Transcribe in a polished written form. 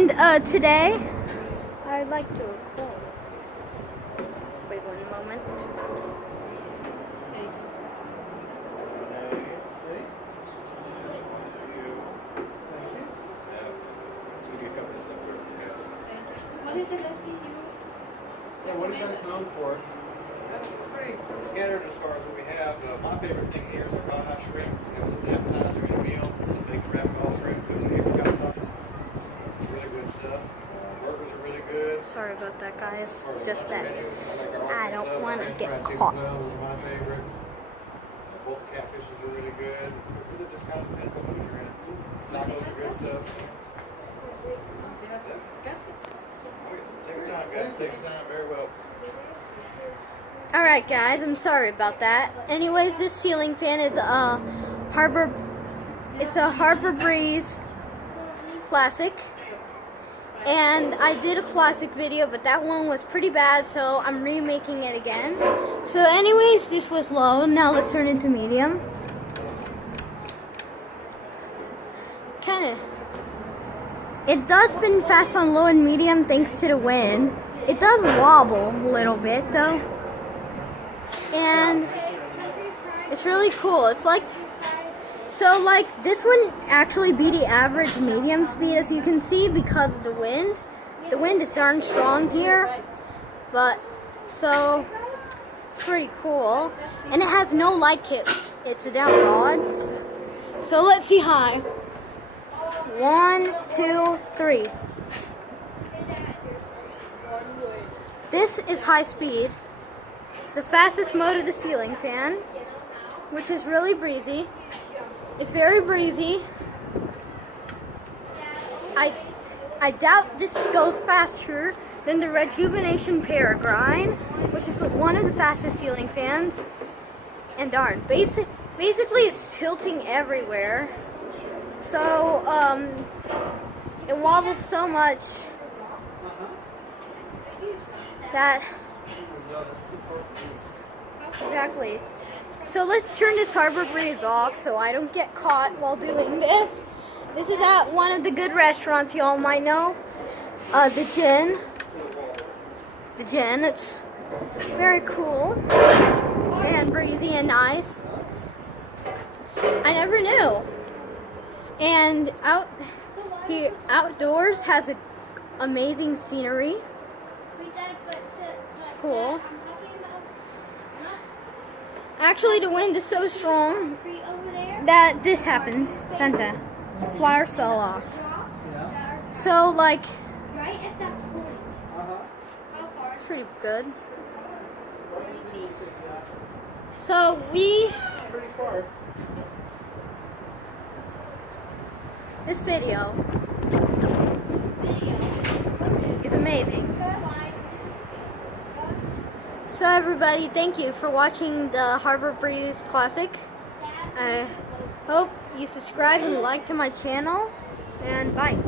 And today, I'd like to record. Wait 1 moment. What is the best thing you? Yeah, what are you guys known for? Pretty scattered as far as what we have. My favorite thing here is our raw shrimp. You know, the appetizer in a meal. It's a big wrap all shrimp with an apricot sauce. Really good stuff. Burgers are really good. Sorry about that, guys. As far as Just the that menu, like our I Arkansas don't want to French get fried chicken caught. Those are my favorites. Both catfishes are really good. It really just kind of depends what mood you're in. Tacos are good stuff. Take your time, guys. Take your time. Very well. Alright, guys, I'm sorry about that. Anyways, this ceiling fan is a Harbor Breeze Classic. And I did a classic video, but that one was pretty bad, so I'm remaking it again. So anyways, this was low. Now let's turn it to medium. It does spin fast on low and medium thanks to the wind. It does wobble a little bit though. And it's really cool. It's like, so like this wouldn't actually be the average medium speed, as you can see, because of the wind. The wind is darn strong here, but so pretty cool. And it has no light kit. It's a down rod. So let's see high. 1, 2, 3. This is high speed. It's the fastest mode of the ceiling fan, which is really breezy. It's very breezy. I doubt this goes faster than the Rejuvenation Peregrine, which is one of the fastest ceiling fans. And darn, basically it's tilting everywhere. So it wobbles so much that exactly. So let's turn this Harbor Breeze off so I don't get caught while doing this. This is at one of the good restaurants y'all might know, the Gin. The Gin. It's very cool and breezy and nice. I never knew. And outdoors has amazing scenery. It's cool. Actually, the wind is so strong that this happened. Danta. Flowers fell off. So, like, pretty good. So this video is amazing. So everybody, thank you for watching the Harbor Breeze Classic. I hope you subscribe and like to my channel, and bye.